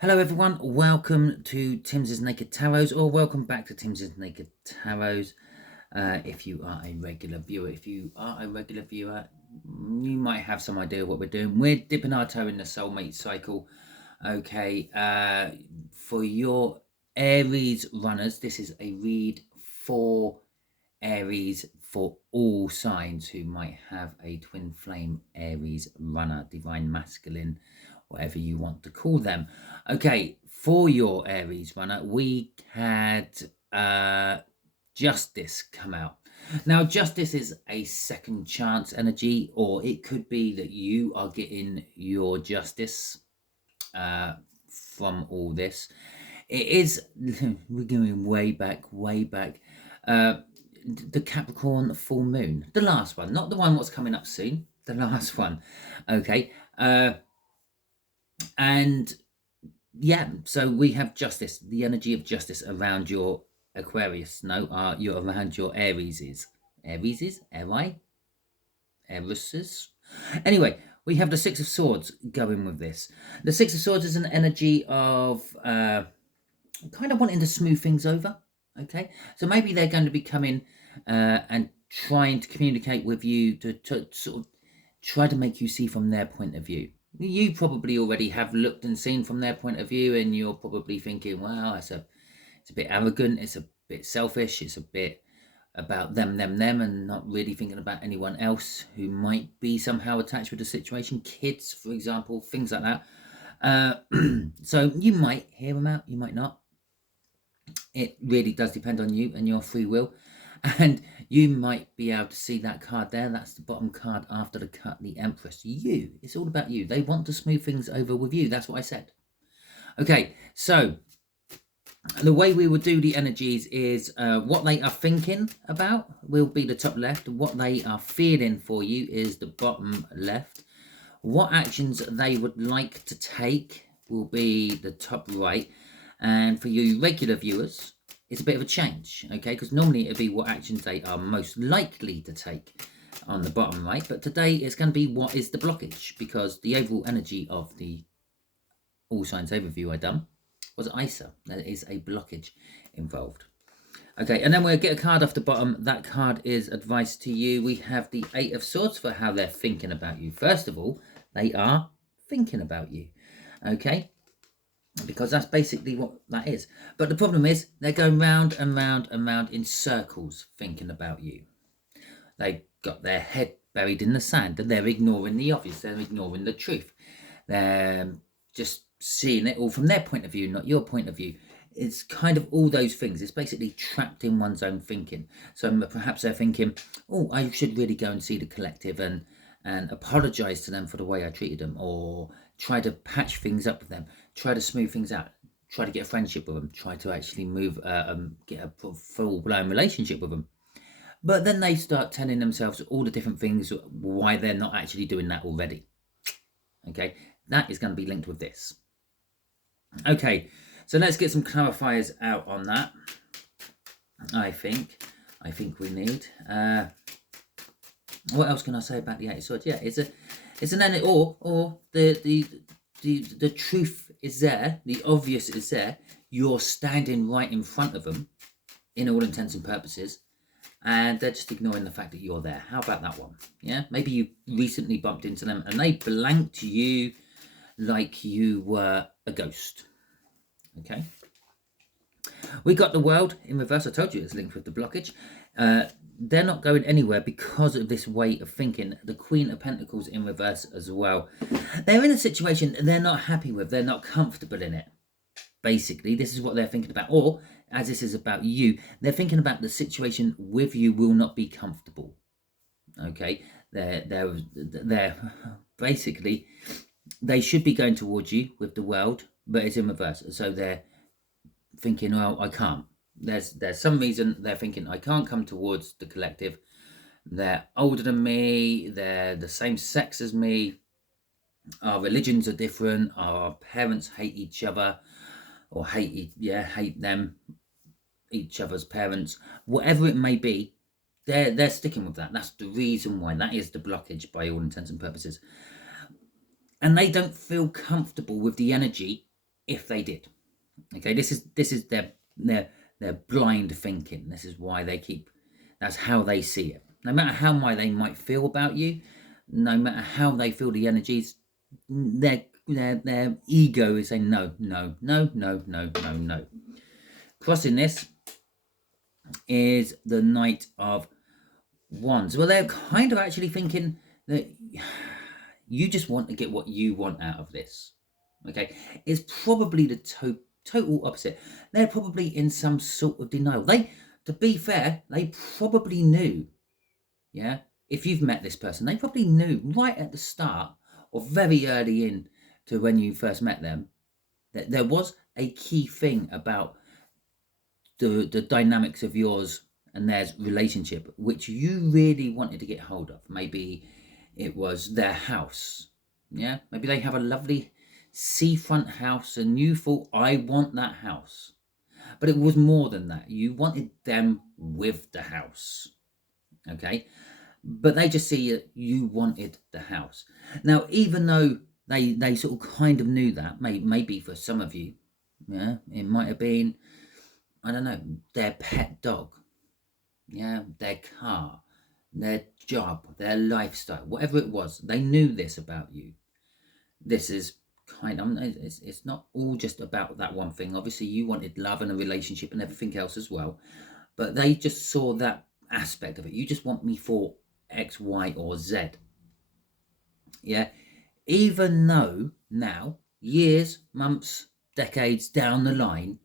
Hello everyone, welcome to Timsy Naked Tarots, or welcome back to Timsy Naked Tarots. If you are a regular viewer, you might have some idea what we're doing. We're dipping our toe in the soulmate cycle. Okay, for your Aries runners, this is a read for Aries for all signs who might have a twin flame Aries runner, divine masculine, whatever you want to call them. Okay, for your Aries runner, we had Justice come out. Now, Justice is a second chance energy, or it could be that you are getting your justice from all this. It is, we're going way back. The Capricorn full moon, the last one, not the one what's coming up soon, the last one. Okay, and yeah, so we have justice, the energy of justice around your Aquarius. No, you're around your Arieses. Arises. Anyway, we have the Six of Swords going with this. The Six of Swords is an energy of kind of wanting to smooth things over. Okay, so maybe they're going to be coming and trying to communicate with you to sort of try to make you see from their point of view. You probably already have looked and seen from their point of view, and you're probably thinking, "Wow, it's a bit arrogant. It's a bit selfish. It's a bit about them, and not really thinking about anyone else who might be somehow attached with the situation. Kids, for example, things like that. So you might hear them out, you might not. It really does depend on you and your free will. And you might be able to see that card there. That's the bottom card after the cut, the Empress. You. It's all about you. They want to smooth things over with you. That's what I said. Okay, so the way we will do the energies is what they are thinking about will be the top left. What they are feeling for you is the bottom left. What actions they would like to take will be the top right. And for you regular viewers, it's a bit of a change, okay? Because normally it'd be what actions they are most likely to take on the bottom right. But today it's going to be what is the blockage, because the overall energy of the all signs overview I done was ISA. There is a blockage involved. Okay, and then we'll get a card off the bottom. That card is advice to you. We have the Eight of Swords for how they're thinking about you. First of all, they are thinking about you, okay? Because that's basically what that is. But the problem is they're going round and round and round in circles thinking about you. They've got their head buried in the sand and they're ignoring the obvious. They're ignoring the truth. They're just seeing it all from their point of view, not your point of view. It's kind of all those things. It's basically trapped in one's own thinking. So perhaps they're thinking, oh, I should really go and see the collective and apologize to them for the way I treated them, or try to patch things up with them, try to smooth things out, try to get a friendship with them, try to actually get a full-blown relationship with them. But then they start telling themselves all the different things why they're not actually doing that already. Okay, that is going to be linked with this. Okay, so let's get some clarifiers out on that. I think we need. What else can I say about the Eight of Swords? Yeah, it's an end, or the truth is there, the obvious is there. You're standing right in front of them, in all intents and purposes, and they're just ignoring the fact that you're there. How about that one? Yeah, maybe you recently bumped into them and they blanked you like you were a ghost. Okay. We got the World in reverse. I told you it's linked with the blockage. They're not going anywhere because of this way of thinking. The Queen of Pentacles in reverse as well. They're in a situation they're not happy with. They're not comfortable in it. Basically, this is what they're thinking about. Or, as this is about you, they're thinking about the situation with you will not be comfortable. Okay? They're basically, they should be going towards you with the World, but it's in reverse. So they're thinking, well, I can't. There's some reason they're thinking I can't come towards the collective. They're older than me. They're the same sex as me. Our religions are different. Our parents hate each other, or hate them, each other's parents. Whatever it may be, they're sticking with that. That's the reason why. That is the blockage by all intents and purposes. And they don't feel comfortable with the energy if they did. Okay, this is their blind thinking. This is why they keep. That's how they see it. No matter how they might feel about you, no matter how they feel the energies, their ego is saying no, no, no, no, no, no, no. Crossing this is the Knight of Wands. Well, they're kind of actually thinking that you just want to get what you want out of this. Okay, it's probably the total opposite. They're probably in some sort of denial. To be fair, they probably knew. Yeah, if you've met this person, they probably knew right at the start or very early in to when you first met them that there was a key thing about the dynamics of yours and theirs relationship which you really wanted to get hold of. Maybe it was their house. Yeah, maybe they have a lovely seafront house and you thought, I want that house. But it was more than that. You wanted them with the house. Okay, but they just see that you wanted the house. Now, even though they sort of kind of knew that, maybe for some of you, yeah, it might have been, I don't know, their pet dog, yeah, their car, their job, their lifestyle, whatever it was, they knew this about you. This is kind of, it's not all just about that one thing. Obviously, you wanted love and a relationship and everything else as well, but they just saw that aspect of it. You just want me for X, Y, or Z. Yeah, even though now, years, months, decades down the line,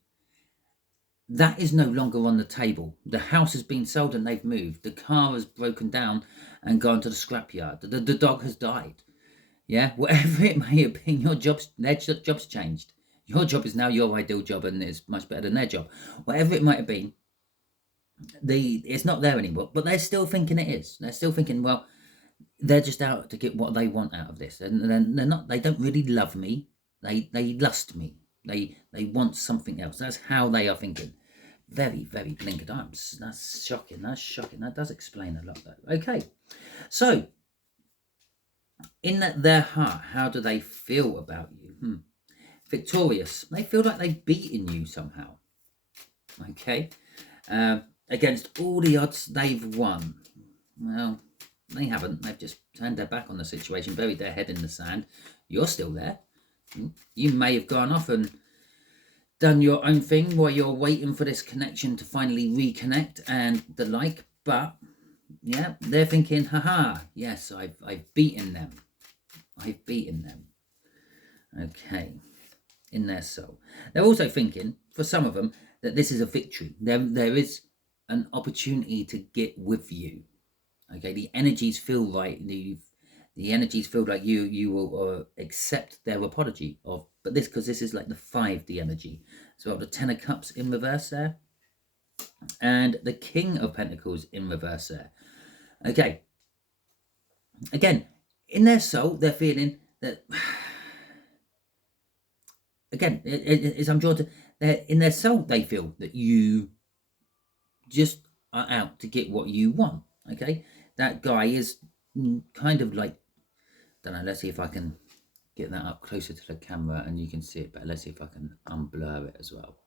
that is no longer on the table. The house has been sold and they've moved. The car has broken down and gone to the scrapyard. The dog has died. Yeah, whatever it may have been, their job's changed. Your job is now your ideal job and it's much better than their job. Whatever it might have been, it's not there anymore. But they're still thinking it is. They're still thinking, well, they're just out to get what they want out of this, and then they're not. They don't really love me. They lust me. They want something else. That's how they are thinking. Very, very blinkered eyes. That's shocking. That's shocking. That does explain a lot, though. Okay, so in their heart, how do they feel about you? Victorious. They feel like they've beaten you somehow. Okay, against all the odds, they've won. Well, they haven't. They've just turned their back on the situation, buried their head in the sand. You're still there. You may have gone off and done your own thing while you're waiting for this connection to finally reconnect and the like. But yeah, they're thinking, haha, yes, I've beaten them. I've beaten them. Okay, in their soul. They're also thinking, for some of them, that this is a victory. There is an opportunity to get with you. Okay, the energies feel right. The energies feel like you will accept their apology of, but because this is like the 5D energy. So the 10 of Cups in reverse there, and the King of Pentacles in reverse there. Okay, again, in their soul, they're feeling that. Again, as I'm drawn to, in their soul, they feel that you just are out to get what you want. Okay, that guy is kind of like, don't know, let's see if I can get that up closer to the camera and you can see it better. Let's see if I can unblur it as well.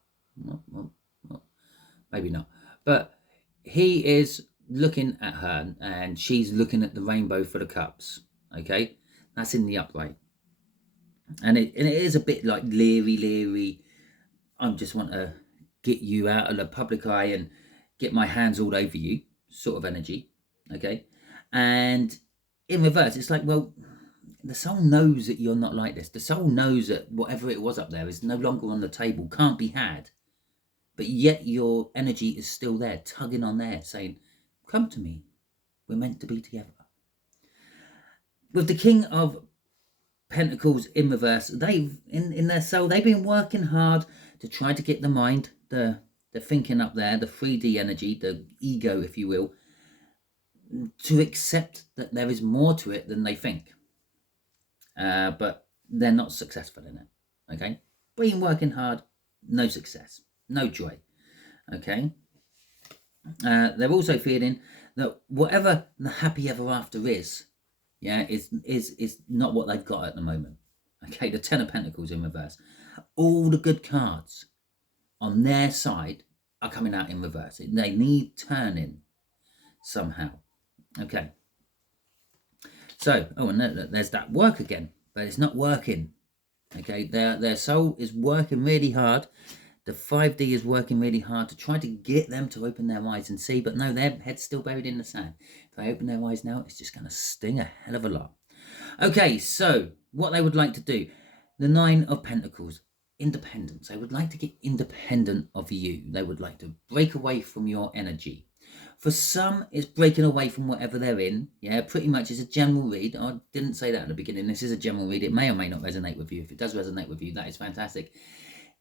Maybe not. But he is looking at her and she's looking at the rainbow for the cups. Okay, that's in the upright. And it is a bit like leery. I just want to get you out of the public eye and get my hands all over you sort of energy. Okay, and in reverse, it's like, well, the soul knows that you're not like this. The soul knows that whatever it was up there is no longer on the table, can't be had. But yet your energy is still there, tugging on there, saying, come to me. We're meant to be together. With the King of Pentacles in reverse, they've in their soul, they've been working hard to try to get the mind, the thinking up there, the 3D energy, the ego, if you will, to accept that there is more to it than they think. But they're not successful in it. Okay, been working hard, no success, no joy. Okay, they're also feeling that whatever the happy ever after is, yeah, is not what they've got at the moment. Okay, the Ten of Pentacles in reverse. All the good cards on their side are coming out in reverse. They need turning somehow. Okay. So, oh, and there's that work again, but it's not working. Okay, their soul is working really hard. The 5D is working really hard to try to get them to open their eyes and see, but no, their head's still buried in the sand. If they open their eyes now, it's just going to sting a hell of a lot. Okay, so what they would like to do, the 9 of Pentacles, independence. They would like to get independent of you. They would like to break away from your energy. For some, it's breaking away from whatever they're in. Yeah, pretty much it's a general read. I didn't say that at the beginning. This is a general read. It may or may not resonate with you. If it does resonate with you, that is fantastic.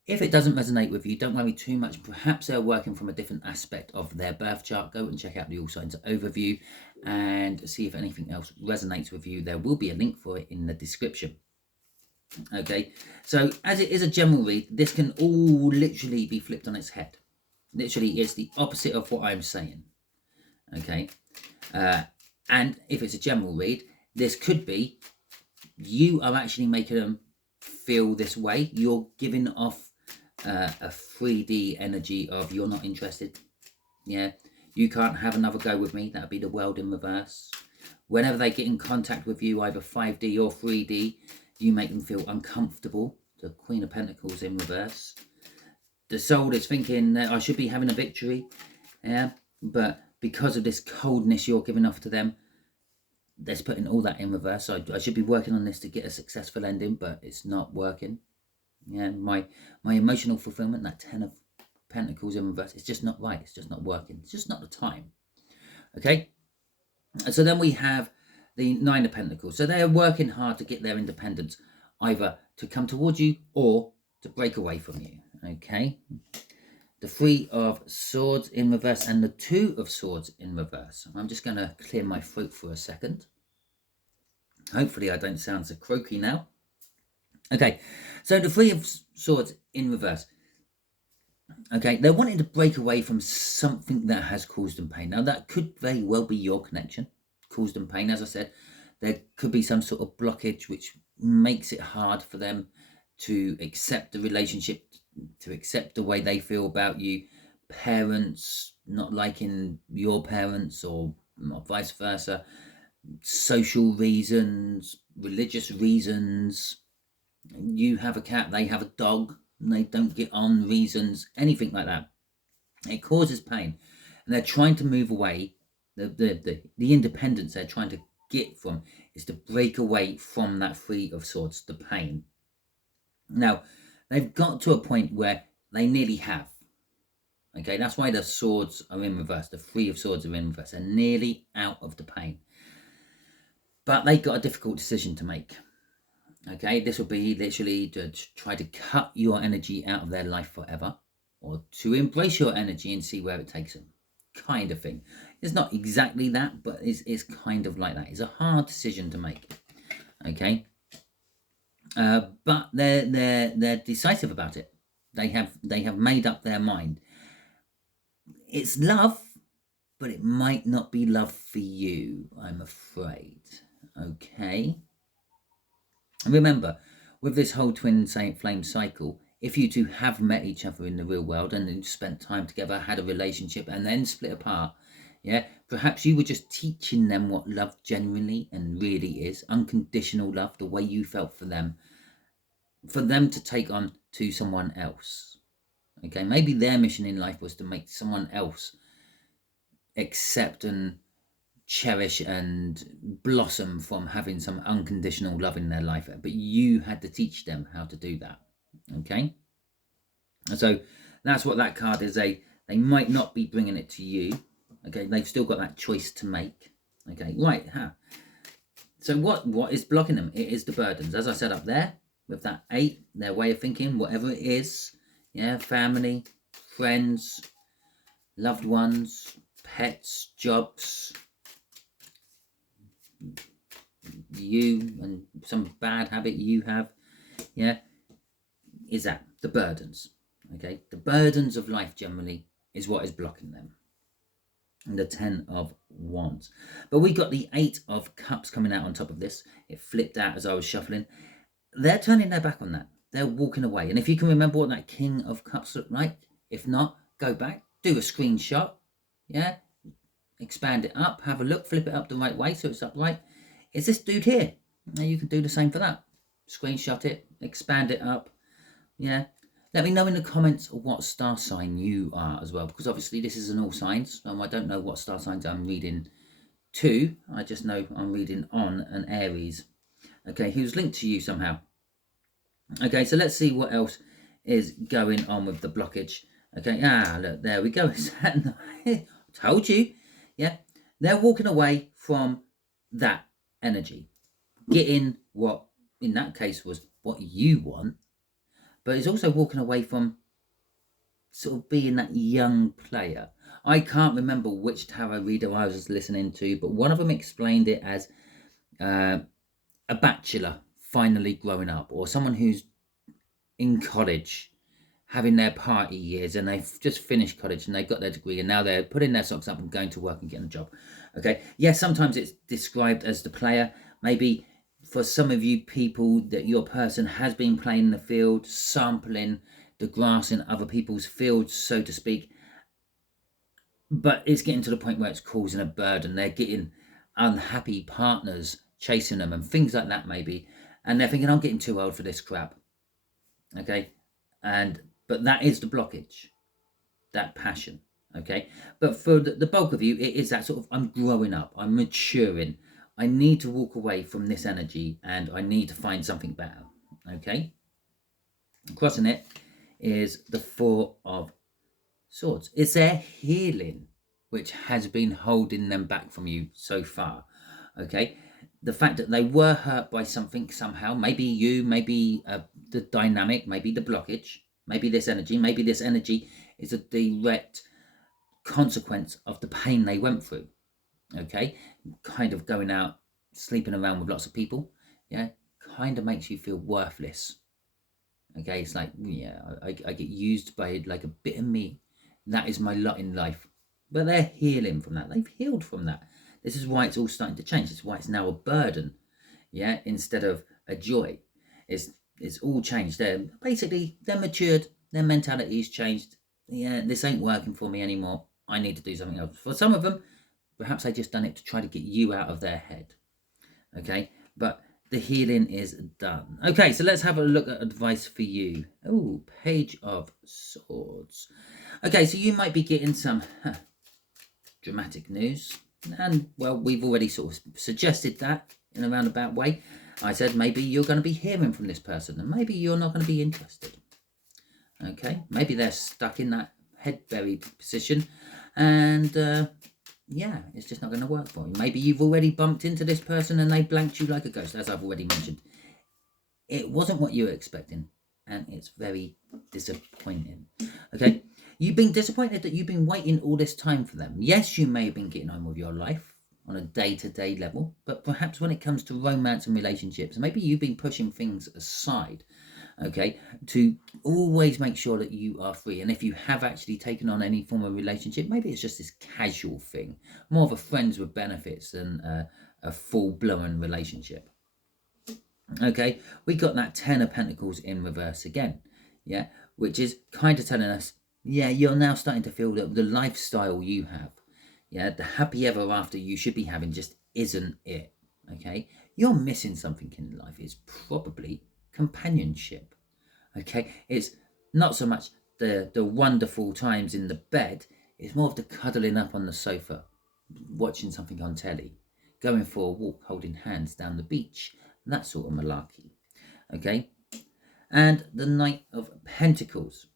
If it doesn't resonate with you, don't worry too much. Perhaps they're working from a different aspect of their birth chart. Go and check out the All Signs overview and see if anything else resonates with you. There will be a link for it in the description. Okay, so as it is a general read, this can all literally be flipped on its head. Literally, it's the opposite of what I'm saying. Okay, and if it's a general read, this could be you are actually making them feel this way. You're giving off a 3D energy of you're not interested. Yeah, you can't have another go with me. That'd be the world in reverse. Whenever they get in contact with you, either 5D or 3D, you make them feel uncomfortable. The Queen of Pentacles in reverse. The soul is thinking that I should be having a victory. Yeah, but because of this coldness you're giving off to them, they're putting all that in reverse. So I should be working on this to get a successful ending, but it's not working. Yeah, my emotional fulfillment, that 10 of Pentacles in reverse, it's just not right. It's just not working. It's just not the time. Okay, and so then we have the 9 of Pentacles. So they are working hard to get their independence, either to come towards you or to break away from you. Okay, the 3 of Swords in reverse and the 2 of Swords in reverse. I'm just going to clear my throat for a second. Hopefully I don't sound so croaky now. Okay, so the 3 of Swords in reverse. Okay, they're wanting to break away from something that has caused them pain. Now, that could very well be your connection, caused them pain. As I said, there could be some sort of blockage which makes it hard for them to accept the relationship, to accept the way they feel about you. Parents not liking your parents or vice versa. Social reasons, religious reasons. You have a cat, they have a dog, and they don't get on reasons, anything like that. It causes pain. And they're trying to move away. The independence they're trying to get from is to break away from that 3 of Swords, the pain. Now, they've got to a point where they nearly have. Okay, that's why the swords are in reverse. The 3 of Swords are in reverse. They're nearly out of the pain. But they've got a difficult decision to make. Okay, this will be literally to try to cut your energy out of their life forever, or to embrace your energy and see where it takes them, kind of thing. It's not exactly that, but it's kind of like that. It's a hard decision to make. Okay, but they're decisive about it. They have made up their mind. It's love, but it might not be love for you, I'm afraid. Okay. And remember, with this whole twin flame cycle, if you two have met each other in the real world and then spent time together, had a relationship, and then split apart, yeah, perhaps you were just teaching them what love genuinely and really is, unconditional love, the way you felt for them to take on to someone else. Okay, maybe their mission in life was to make someone else accept and cherish and blossom from having some unconditional love in their life, but you had to teach them how to do that. Okay, and so that's what that card is. They might not be bringing it to you. Okay, they've still got that choice to make. Okay, right. So what is blocking them? It is the burdens, as I said up there with that 8, their way of thinking, whatever it is. Yeah, family, friends, loved ones, pets, jobs, you, and some bad habit you have, yeah, is that the burdens. Okay, the burdens of life generally is what is blocking them. And the 10 of Wands, but we got the 8 of Cups coming out on top of this. It flipped out as I was shuffling. they're turning their back on that. They're walking away. And if you can remember what that King of Cups looked like, if not, go back, do a screenshot, yeah, expand it up, have a look, flip it up the right way so it's upright. It's this dude here. Now you can do the same for that. Screenshot it, expand it up, yeah. Let me know in the comments what star sign you are as well, because obviously this is an all signs. I don't know what star signs I'm reading to. I just know I'm reading on an Aries. Okay, who's linked to you somehow. Okay, so let's see what else is going on with the blockage. Okay, look, there we go. Told you. Yeah, they're walking away from that energy, getting what in that case was what you want, but it's also walking away from sort of being that young player. I can't remember which tarot reader I was listening to, but one of them explained it as a bachelor finally growing up, or someone who's in college having their party years and they've just finished college and they've got their degree and now they're putting their socks up and going to work and getting a job. Okay, yes, sometimes it's described as the player. Maybe for some of you people that your person has been playing in the field, sampling the grass in other people's fields, so to speak, but it's getting to the point where it's causing a burden. They're getting unhappy partners chasing them and things like that maybe, and they're thinking, I'm getting too old for this crap. Okay, but that is the blockage, that passion. Okay, but for the bulk of you, it is that sort of, I'm growing up, I'm maturing, I need to walk away from this energy and I need to find something better. Okay, crossing it is the Four of Swords. It's their healing which has been holding them back from you so far. Okay, the fact that they were hurt by something somehow, maybe you, maybe the dynamic, maybe the blockage, maybe this energy is a direct consequence of the pain they went through. Okay, kind of going out, sleeping around with lots of people, yeah, kind of makes you feel worthless. Okay, it's like, yeah, I get used by like a bit of me. That is my lot in life. But they're healing from that. They've healed from that. This is why it's all starting to change. It's why it's now a burden, yeah, instead of a joy. It's all changed. They're matured. Their mentality's changed. Yeah, this ain't working for me anymore. I need to do something else. For some of them, perhaps they just done it to try to get you out of their head. Okay, but the healing is done. Okay, so let's have a look at advice for you. Oh, Page of Swords. Okay, so you might be getting some dramatic news. And, well, we've already sort of suggested that in a roundabout way. I said maybe you're going to be hearing from this person and maybe you're not going to be interested. Okay, maybe they're stuck in that head buried position and yeah, it's just not going to work for you. Maybe you've already bumped into this person and they blanked you like a ghost, as I've already mentioned. It wasn't what you were expecting and it's very disappointing. Okay, you've been disappointed that you've been waiting all this time for them. Yes, you may have been getting on with your life on a day-to-day level, but perhaps when it comes to romance and relationships, maybe you've been pushing things aside, okay, to always make sure that you are free. And if you have actually taken on any form of relationship, maybe it's just this casual thing, more of a friends with benefits than a full-blown relationship. Okay, we got that Ten of Pentacles in reverse again, yeah, which is kind of telling us, yeah, you're now starting to feel that the lifestyle you have, yeah, the happy ever after you should be having just isn't it. Okay, you're missing something in life. It's probably companionship. Okay, it's not so much the wonderful times in the bed, it's more of the cuddling up on the sofa, watching something on telly, going for a walk holding hands down the beach, that sort of malarkey. Okay, and the Knight of Pentacles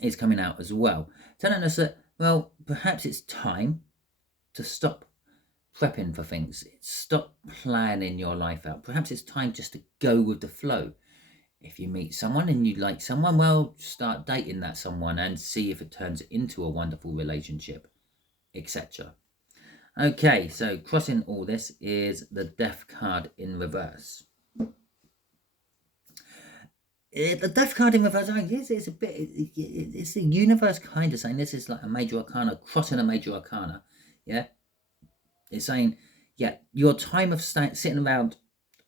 is coming out as well, telling us that, well, perhaps it's time to stop prepping for things. Stop planning your life out. Perhaps it's time just to go with the flow. If you meet someone and you like someone, well, start dating that someone and see if it turns into a wonderful relationship, etc. Okay, so crossing all this is the Death card in reverse. The Death card in reverse, it's a bit, it's the universe kind of saying this is like a major arcana, crossing a major arcana, yeah? It's saying, yeah, your time of sitting around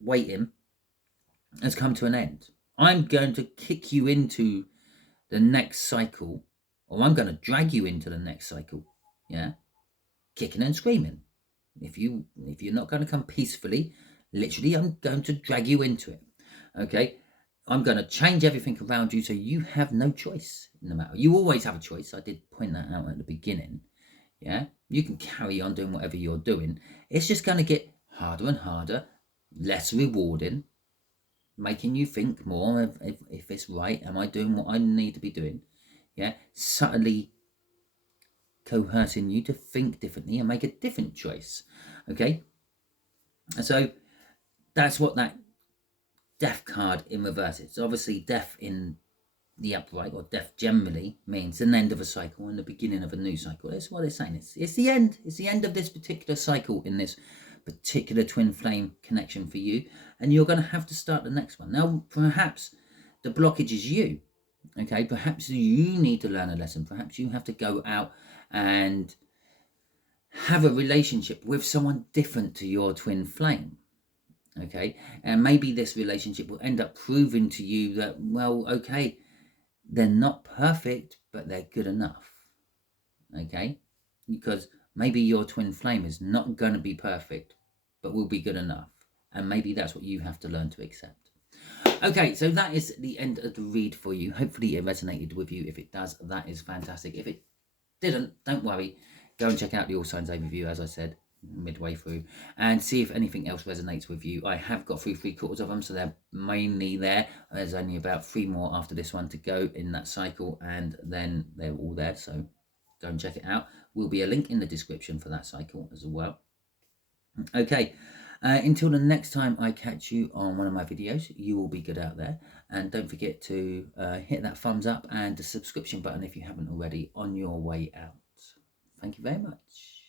waiting has come to an end. I'm going to kick you into the next cycle, or I'm going to drag you into the next cycle. Yeah, kicking and screaming. If you're not going to come peacefully, literally, I'm going to drag you into it. Okay, I'm going to change everything around you so you have no choice in the matter. You always have a choice. I did point that out at the beginning. Yeah, you can carry on doing whatever you're doing. It's just going to get harder and harder, less rewarding, making you think more if it's right. Am I doing what I need to be doing? Yeah, subtly coercing you to think differently and make a different choice. Okay, and so that's what that death card in reverse is. Obviously, death in the upright, or death generally, means an end of a cycle and the beginning of a new cycle. That's what it's saying. It's the end. It's the end of this particular cycle in this particular twin flame connection for you, and you're going to have to start the next one. Now, perhaps the blockage is you. Okay, perhaps you need to learn a lesson. Perhaps you have to go out and have a relationship with someone different to your twin flame. Okay, and maybe this relationship will end up proving to you that, well, okay, they're not perfect, but they're good enough. Okay, because maybe your twin flame is not going to be perfect, but will be good enough, and maybe that's what you have to learn to accept. Okay, so that is the end of the read for you. Hopefully it resonated with you. If it does, that is fantastic. If it didn't, don't worry. Go and check out the All Signs overview, as I said, midway through, and see if anything else resonates with you. I have got through 3/4 of them, so they're mainly there. There's only about 3 more after this one to go in that cycle, and then they're all there, so go and check it out. Will be a link in the description for that cycle as well. Okay, until the next time I catch you on one of my videos, you will be good out there. And don't forget to hit that thumbs up and the subscription button if you haven't already on your way out. Thank you very much.